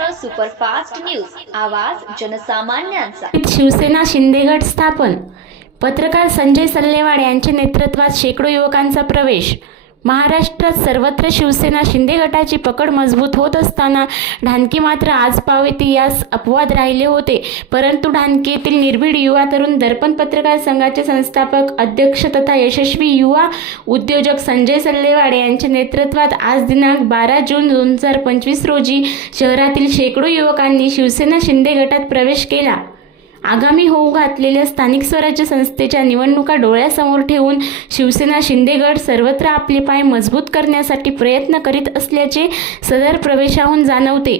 Superfast news. आवाज जनसामान्यांचा. शिवसेना शिंदेगड स्थापन. पत्रकार संजय सल्लेवाड यांच्या नेतृत्वात शेकडो युवकांचा प्रवेश. महाराष्ट्रात सर्वत्र शिवसेना शिंदे गटाची पकड मजबूत होत असताना ढानकी मात्र आज पावेती यास अपवाद राहिले होते. परंतु ढानकी येथील निर्भीड युवा तरुण दर्पण पत्रकार संघाचे संस्थापक अध्यक्ष तथा यशस्वी युवा उद्योजक संजय सल्लेवाड यांच्या नेतृत्वात आज दिनांक बारा जून दोन हजार पंचवीस रोजी शहरातील शेकडो युवकांनी शिवसेना शिंदे गटात प्रवेश केला. आगामी होऊ घातलेल्या स्थानिक स्वराज्य संस्थेच्या निवडणुका डोळ्यासमोर ठेवून शिवसेना शिंदेगड सर्वत्र आपले पाय मजबूत करण्यासाठी प्रयत्न करीत असल्याचे सदर प्रवेशाहून जाणवते.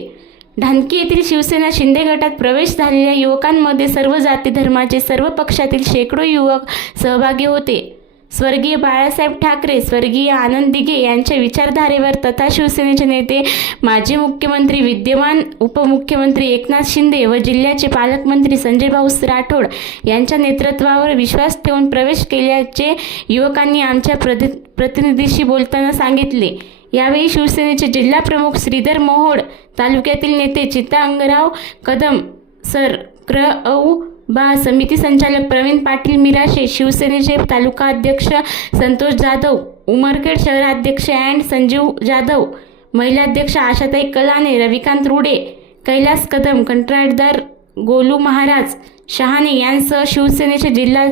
ढानकी येथील शिवसेना शिंदे गटात प्रवेश झालेल्या युवकांमध्ये सर्व जाती धर्माचे सर्व पक्षातील शेकडो युवक सहभागी होते. स्वर्गीय बाळासाहेब ठाकरे स्वर्गीय आनंद दिघे यांच्या विचारधारेवर तथा शिवसेनेचे नेते माजी मुख्यमंत्री विद्यमान उपमुख्यमंत्री एकनाथ शिंदे व जिल्ह्याचे पालकमंत्री संजय भाऊ राठोड यांच्या नेतृत्वावर विश्वास ठेवून प्रवेश केल्याचे युवकांनी आमच्या प्रति प्रतिनिधीशी बोलताना सांगितले. यावेळी शिवसेनेचे जिल्हा प्रमुख श्रीधर मोहोड तालुक्यातील नेते चित्तांगराव कदम सर क्र. औ. बा समिती संचालक प्रवीण पाटील मिराशे शिवसेनेचे तालुका अध्यक्ष संतोष जाधव उमरखेड शहराध्यक्ष अँड संजीव जाधव महिला अध्यक्ष आशाताई कलाने रविकांत रुडे कैलास कदम कंत्राटदार गोलू महाराज शहाणे यांसह शिवसेनेचे जिल्हा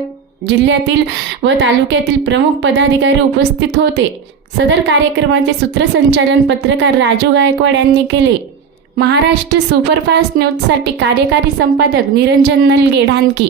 जिल्ह्यातील व तालुक्यातील प्रमुख पदाधिकारी उपस्थित होते. सदर कार्यक्रमाचे सूत्रसंचालन पत्रकार राजू गायकवाड यांनी केले. महाराष्ट्र सुपरफास्ट न्यूजसाठी कार्यकारी संपादक निरंजन नलगे ढानकी.